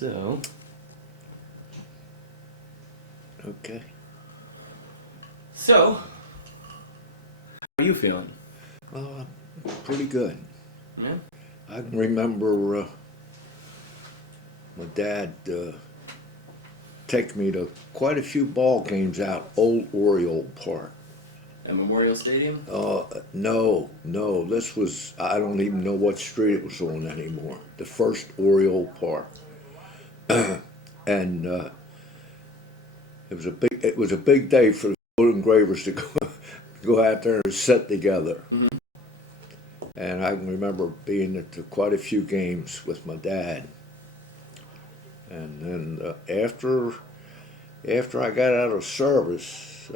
So, Okay. how are you feeling? Pretty good. Yeah. I can remember my dad take me to quite a few ball games out Old Oriole Park. At Memorial Stadium? No, this was, I don't even know what street it was on anymore. The first Oriole Park. And it was a big day for the photo engravers to go out there and sit together. Mm-hmm. And I can remember being at quite a few games with my dad. And then after I got out of service,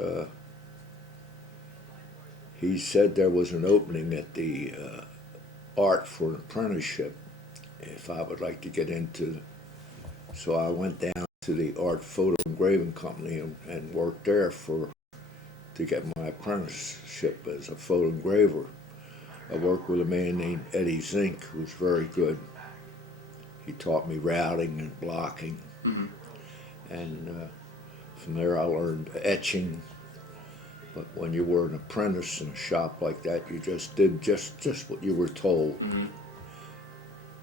he said there was an opening at the art for an apprenticeship if I would like to get into. So I went down to the art photo engraving company and worked there to get my apprenticeship as a photo engraver. I worked with a man named Eddie Zink, who was very good. He taught me routing and blocking. Mm-hmm. And from there I learned etching. But when you were an apprentice in a shop like that, you just did just what you were told. Mm-hmm.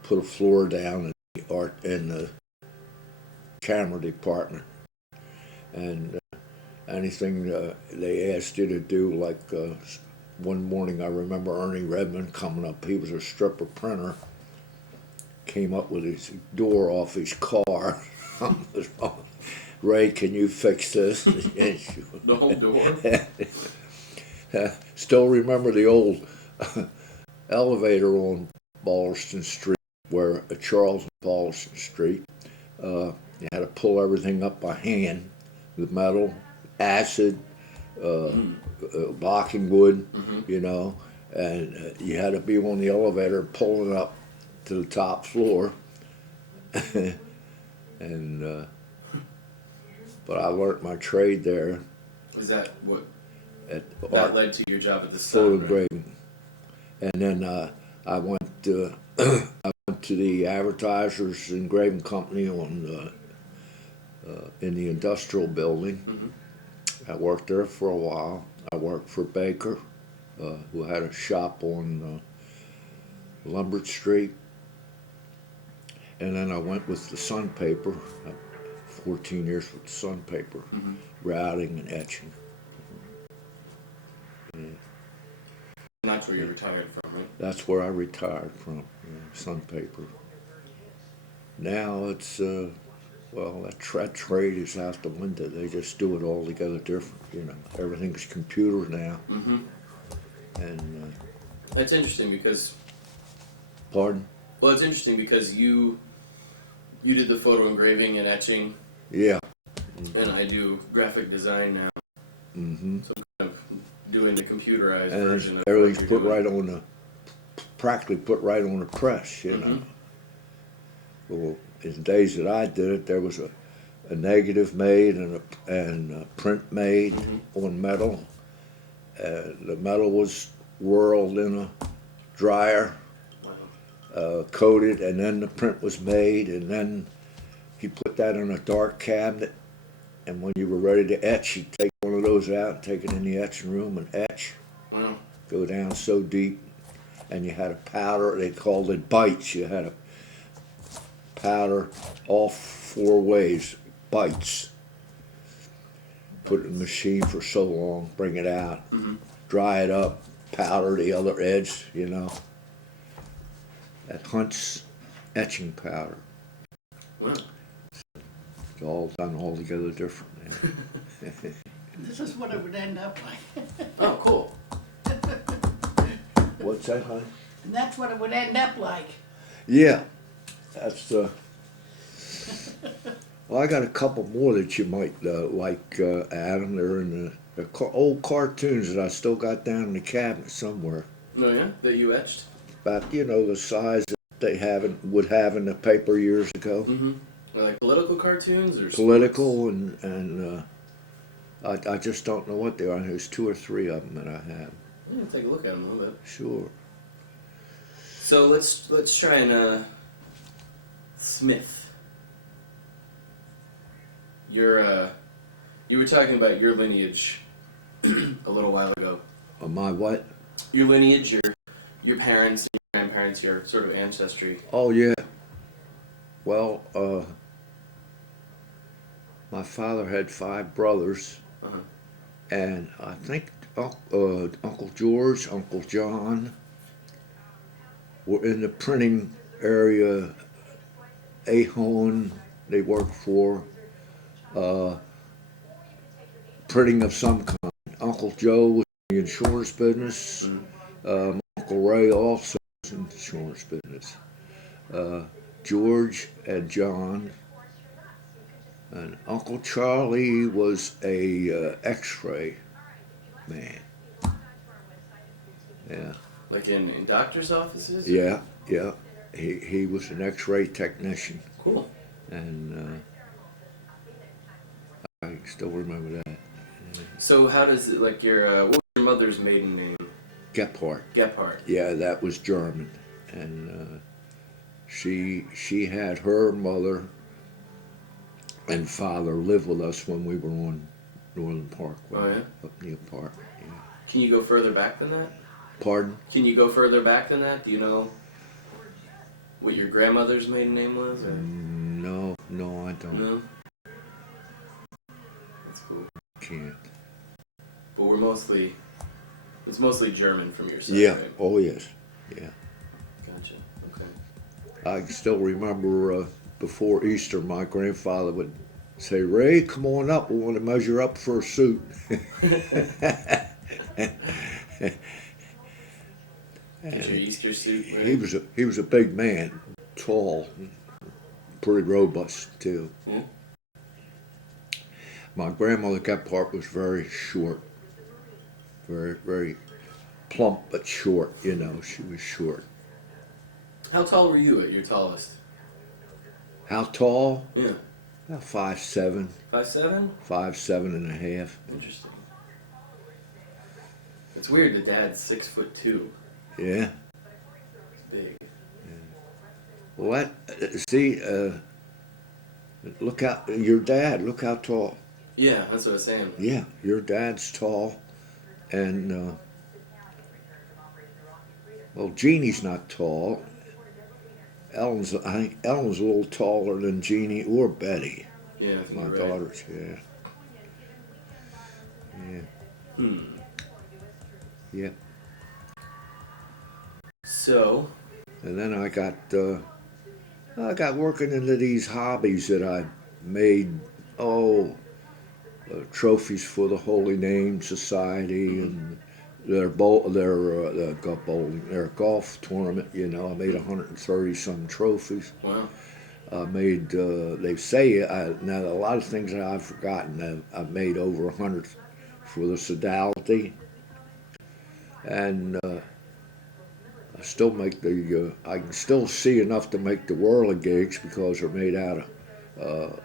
Put a floor down in the art in the camera department, and anything they asked you to do, like one morning I remember Ernie Redmond coming up. He was a stripper printer. Came up with his door off his car. Ray, can you fix this? The whole door? Still remember the old elevator on Ballaston Street, where Charles and Ballaston Street, you had to pull everything up by hand, the metal, acid, blocking wood, Mm-hmm. And you had to be on the elevator pulling up to the top floor. And but I learned my trade there Is that what at that led to your job at the photo Sun? Right? engraving. And then I went to the Advertisers Engraving Company in the industrial building. Mm-hmm. I worked there for a while. I worked for Baker, who had a shop on Lombard Street. And then I went with the Sun Paper, 14 years with the Sun Paper, Mm-hmm. routing and etching. And that's where you retired from, right? That's where I retired from, Sun Paper. Now it's, that trade is out the window. They just do it all together different, Everything's computer now. Mm-hmm. And, That's interesting because... Pardon? Well, it's interesting because you did the photo engraving and etching. Yeah. And I do graphic design now. Mm-hmm. So kind of doing the computerized And version of everything's what you're doing. practically put right on the press, Mm-hmm. Well, in the days that I did it, there was a negative made and a print made on metal. The metal was whirled in a dryer, coated, and then the print was made, and then he put that in a dark cabinet, and when you were ready to etch, he'd take one of those out and take it in the etching room and etch. Wow. Go down so deep, and you had a powder, they called it bites. You had a powder all 4 ways, bites. Put it in the machine for so long, bring it out, dry it up, powder the other edge, That Hunt's etching powder. Wow. It's all done all together different now. This is what it would end up like. Oh, cool. What's that, hon? And that's what it would end up like. Yeah, that's well, I got a couple more that you might like, Adam. They're in the old cartoons that I still got down in the cabinet somewhere. Oh yeah? That you etched? About, the size that they would have in the paper years ago. Mm-hmm. Like political cartoons or Political and I just don't know what they are. There's 2 or 3 of them that I have. Yeah, take a look at them a little bit. Sure. So let's try and Smith. You were talking about your lineage a little while ago. My what? Your lineage, your parents, your grandparents, your sort of ancestry. Oh yeah. Well, my father had 5 brothers, Uh-huh. and I think Uncle George, Uncle John were in the printing area. Ahon, they worked for printing of some kind. Uncle Joe was in the insurance business. Uncle Ray also was in the insurance business. George and John. And Uncle Charlie was a X-ray man. Yeah, Like in doctor's offices? yeah, yeah. He was an X-ray technician, Cool. and I still remember that. So how does it, like what was your mother's maiden name? Gephardt. Gephardt. Yeah, that was German, and she had her mother and father live with us when we were on Northern Parkway. Oh, yeah? Up near Park. Yeah. Can you go further back than that? Pardon? Can you go further back than that? Do you know what your grandmother's maiden name was? Or? No, I don't. No? That's cool. Can't. But it's mostly German from your side, Yeah. right? Oh yes. Yeah. Gotcha. Okay. I can still remember before Easter, my grandfather would say, "Ray, come on up. We want to measure up for a suit." Get your Easter suit, right? He was a big man, tall, pretty robust too. Yeah. My grandmother Gephardt was very short, very plump but short. You know, she was short. How tall were you at your tallest? How tall? Yeah. About 5'7", 5'7"? 5'7.5". Interesting. It's weird. The dad's 6'2". Yeah. It's big. Well, look out, your dad, look how tall. Yeah, that's what I was saying. Yeah, your dad's tall, and, well, Jeannie's not tall. I think Ellen's a little taller than Jeannie or Betty, Yeah, I think my you're right. daughters, yeah. Yeah, yeah. So, And then I got working into these hobbies that I made, trophies for the Holy Name Society and their golf tournament. You know, I made 130 some trophies. wow. I made. They say now a lot of things that I've forgotten. I've made over 100 for the Sodality, and I still make the. I can still see enough to make the whirligigs because they're made out of.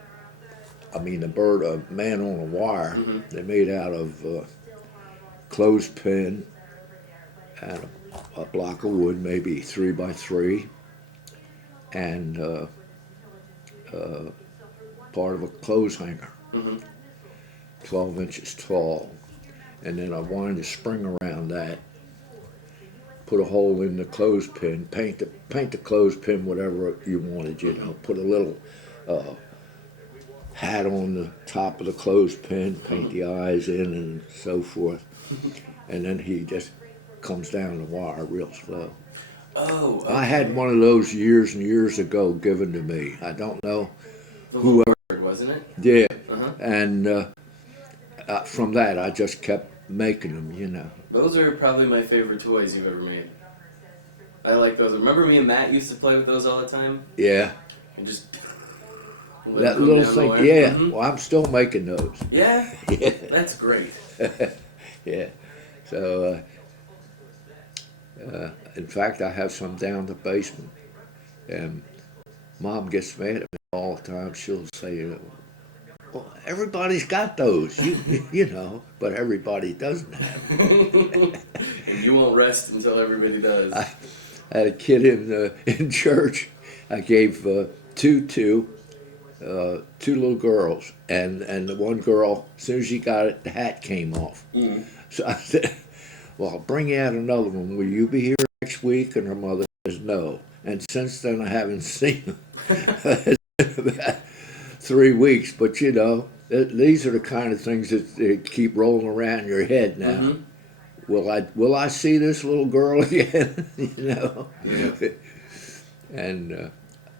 The bird, a man on a wire. Mm-hmm. They're made out of clothespin and a block of wood, maybe 3 by 3, and part of a clothes hanger, Mm-hmm. 12 inches tall. And then I wind a spring around that, put a hole in the clothespin, paint the clothespin whatever you wanted, you know, put a little hat on the top of the clothespin, paint the eyes in and so forth. And then he just comes down the wire real slow. Oh, okay. I had one of those years and years ago given to me. I don't know The whoever. bird, wasn't it? Yeah, Uh-huh. and from that I just kept making them, you know. Those are probably my favorite toys you've ever made. I like those. Remember me and Matt used to play with those all the time? Yeah, And just... that little thing. Yeah, Mm-hmm. well, I'm still making those. Yeah? Yeah, That's great. yeah. So, in fact, I have some down the basement, and Mom gets mad at me all the time. She'll say, "Well, everybody's got those, you know, but everybody doesn't have them." And you won't rest until everybody does. I had a kid in church. I gave Tutu two little girls, and the one girl, as soon as she got it, the hat came off. Mm. So I said, "Well, I'll bring you out another one. Will you be here next week?" And her mother says, "No." And since then, I haven't seen them. It's been about 3 weeks, but you know, these are the kind of things that keep rolling around in your head now. Mhm. Will I see this little girl again? You know, Yeah. and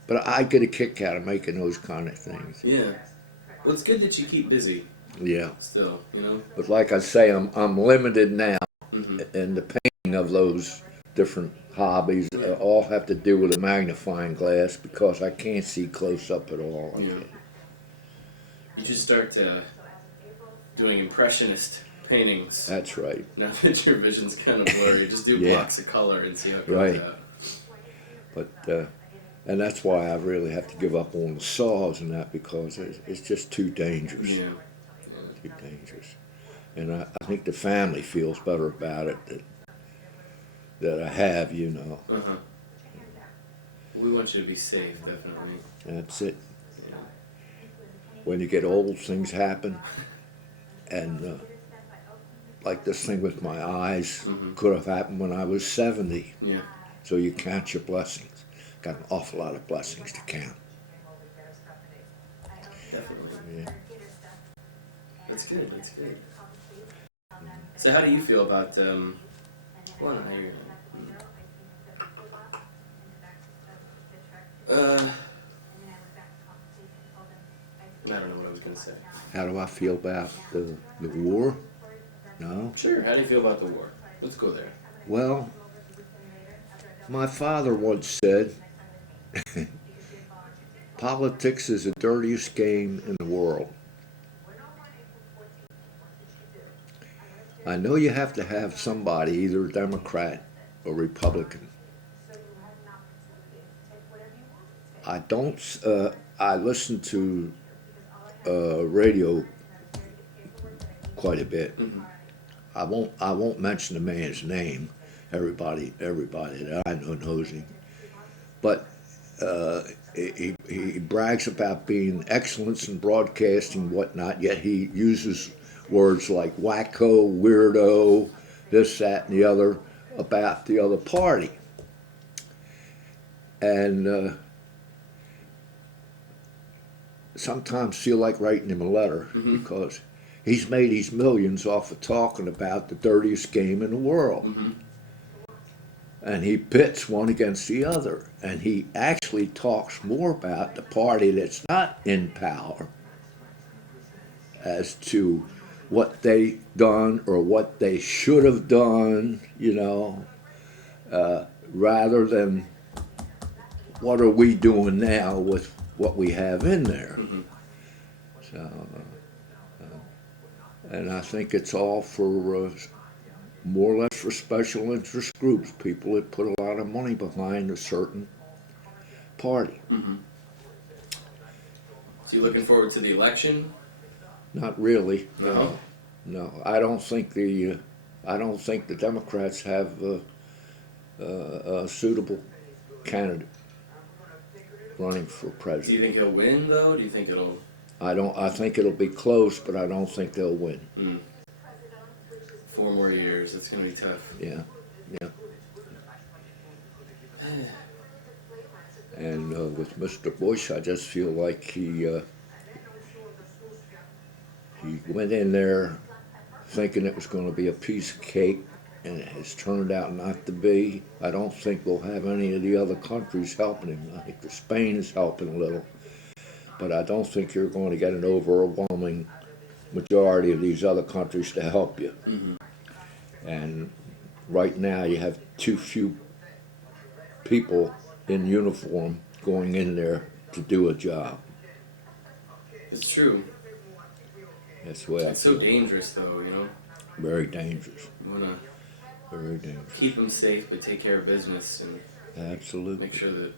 but I get a kick out of making those kind of things. Yeah. Well, it's good that you keep busy Yeah, still, you know? but like I say, I'm limited now, Hmm. and the painting of those different hobbies Yeah. all have to do with a magnifying glass because I can't see close up at all. Yeah. You should start doing impressionist paintings. That's right. Now that your vision's kind of blurry, just do Yeah. blocks of color and see how it comes Right. out. But and that's why I really have to give up on the saws and that because it's just too dangerous. Yeah. Too dangerous. And I think the family feels better about it that I have, you know. Uh-huh. We want you to be safe, definitely. That's it. Yeah. When you get old, things happen. And like this thing with my eyes Mhm. could have happened when I was 70. Yeah. So you count your blessings. Got an awful lot of blessings to count. Definitely. Yeah. That's good. That's good. So, how do you feel about well, how you're I don't know what I was gonna say. How do I feel about the war? No? Sure. How do you feel about the war? Let's go there. Well, my father once said, politics is the dirtiest game in the world. I know you have to have somebody, either a Democrat or Republican. I don't, I listen to radio quite a bit. Mm-hmm. I won't mention the man's name. Everybody that I know knows him. But he brags about being excellence in broadcasting and whatnot, yet he uses words like wacko, weirdo, this, that, and the other about the other party. And sometimes feel like writing him a letter Mm-hmm. because he's made his millions off of talking about the dirtiest game in the world. Mm-hmm. And he pits one against the other. And he actually talks more about the party that's not in power as to what they done or what they should have done, you know, rather than what are we doing now with what we have in there. Mm-hmm. So, and I think it's all for more or less for special interest groups, people that put a lot of money behind a certain party. Mm-hmm. So you looking forward to the election? Not really. No. No. I don't think the Democrats have a suitable candidate running for Do president. you think he'll win though? Do you think it'll? I think it'll be close, but I don't think they'll win. 4 more years. It's gonna be tough. Yeah. And with Mr. Bush, I just feel like he went in there thinking it was going to be a piece of cake, and it has turned out not to be. I don't think we'll have any of the other countries helping him. I think Spain is helping a little, but I don't think you're going to get an overwhelming majority of these other countries to help you. Mm-hmm. And right now you have too few people in uniform going in there to do a job. It's true. That's the way I It's so feel. dangerous though, you know. Very dangerous. You wanna Very dangerous. keep them safe, but take care of business and Absolutely. make sure that.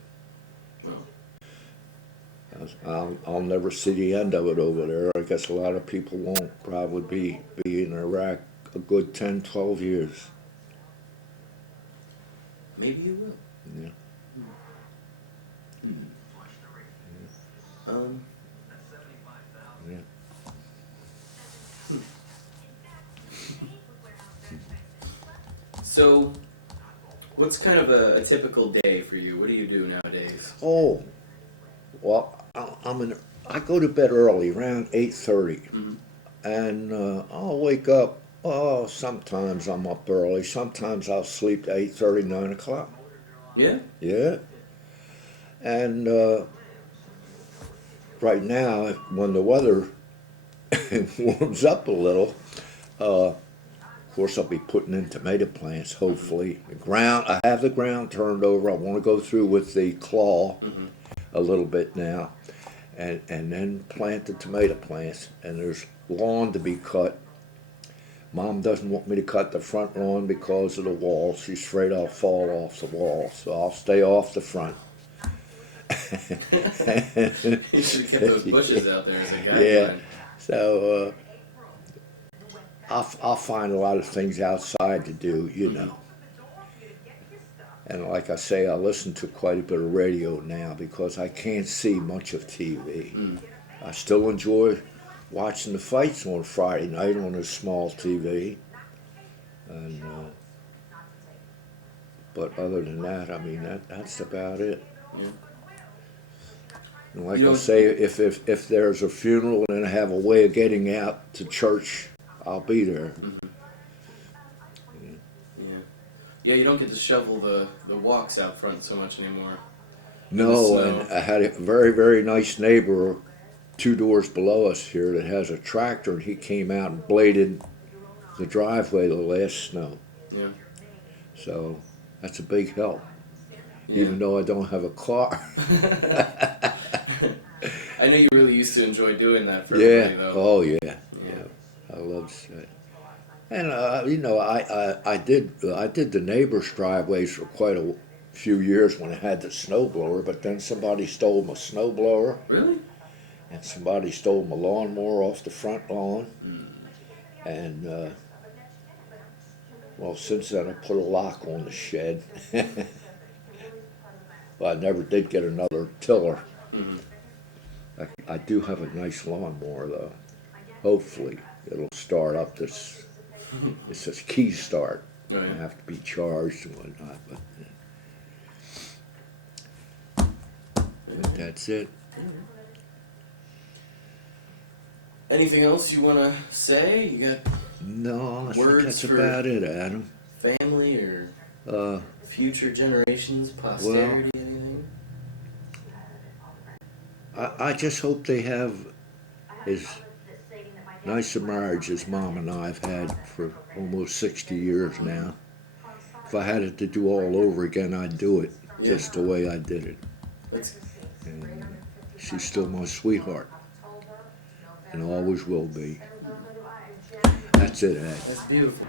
Well, I'll never see the end of it over there. I guess a lot of people won't probably be in Iraq a good 10, 12 years. maybe you will. Yeah. Um, So, what's kind of a typical day for you? What do you do nowadays? Oh, well, I go to bed early, around 8:30, Mhm. and I'll wake up. Oh, sometimes I'm up early. Sometimes I'll sleep to 8:30, 9 o'clock. Yeah? Yeah, and right now, when the weather warms up a little, of course, I'll be putting in tomato plants. Hopefully, I have the ground turned over. I want to go through with the claw Mm-hmm. a little bit now, and then plant the tomato plants. And there's lawn to be cut. Mom doesn't want me to cut the front lawn because of the wall. She's afraid I'll fall off the wall, so I'll stay off the front. You should have kept those bushes out there as a guideline. Yeah. So I'll find a lot of things outside to do, you know. And like I say, I listen to quite a bit of radio now because I can't see much of TV. Mm. I still enjoy watching the fights on Friday night on a small TV. And but other than that, I mean that's about it. Yeah. And like You know, I say, if there's a funeral and I have a way of getting out to church, I'll be there. Mm-hmm. Yeah. Yeah, you don't get to shovel the walks out front so much anymore. No, So- and I had a very, very nice neighbor 2 doors below us here that has a tractor, and he came out and bladed the driveway the last snow. Yeah. So that's a big help, Yeah. even though I don't have a car. I know you really used to enjoy doing that for Yeah. everybody, though. Oh yeah. Yeah. Yeah. I love it. And you know, I did the neighbors' driveways for quite a few years when I had the snowblower, but then somebody stole my snowblower. Really? And somebody stole my lawnmower off the front lawn. Mm. And, well, since then I put a lock on the shed. Well, I never did get another tiller. Mm-hmm. I do have a nice lawnmower, though. Hopefully it'll start up this. It says key start. Oh, yeah. I have to be charged and whatnot, but that's it. Anything else you want to say? You got No, I think Words that's for- about it, Adam. family or Uh, future generations, posterity, anything? I just hope they have as nice a marriage as Mom and I have had for almost 60 years now. If I had it to do all over again, I'd do it Yeah. just the way I did it. That's, And she's still my sweetheart, and always will be. That's it, Ed. that's beautiful.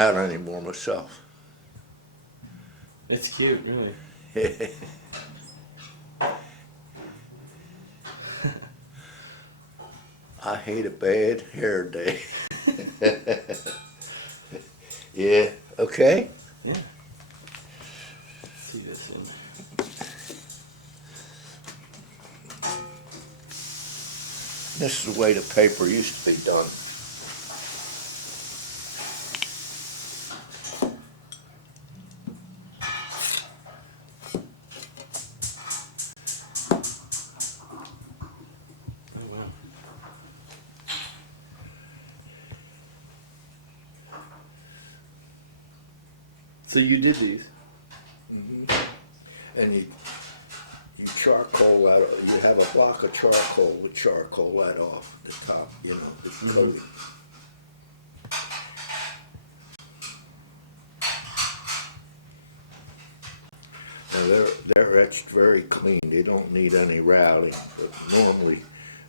Out anymore myself. It's cute, really. I hate a bad hair day. Yeah, okay? Yeah. Let's see this one. This is the way the paper used to be done. Oh, wow. So you did these? And you charcoal that, you have a block of charcoal with charcoal that off the top, you know, the coating. And they're etched very clean. They don't need any routing. But normally,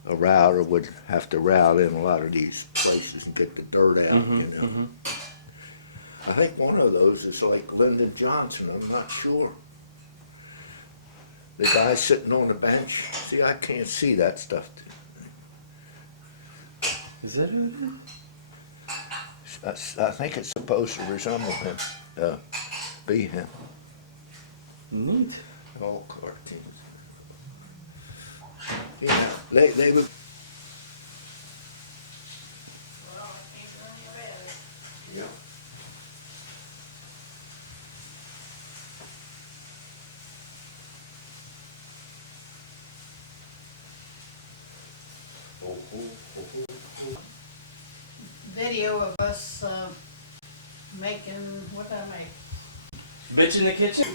a router would have to route in a lot of these places and get the dirt out, you know. I think one of those is like Lyndon Johnson. I'm not sure. The guy sitting on the bench. See, I can't see that stuff. Is that it? I think it's supposed to resemble him, be him. Neat. All cartoons. Yeah, they would. Yeah. Video of us making, what did I make? Bitch in the kitchen?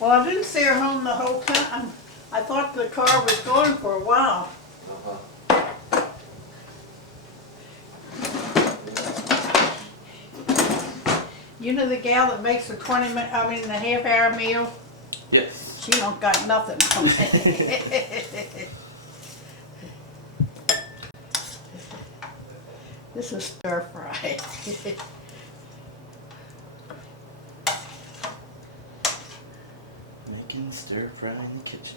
Well, I didn't see her home the whole time. I thought the car was gone for a while. You know the gal that makes the the half-hour meal? Yes. She don't got nothing on it. This is stir fry. Making stir fry in the kitchen.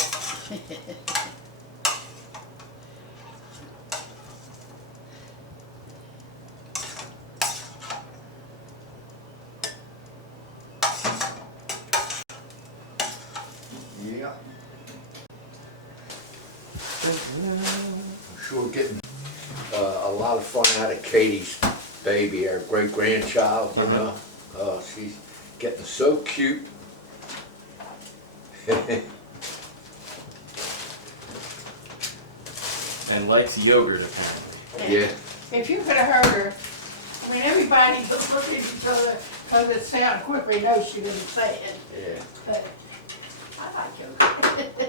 Yeah. I'm sure getting a lot of fun out of Katie's baby, our great grandchild, you know. She's getting so cute. And likes yogurt, apparently. Yeah. If you could have heard her, I mean, everybody was looking at each other because it sounded quicker, knows she didn't say it. Yeah. But I like yogurt.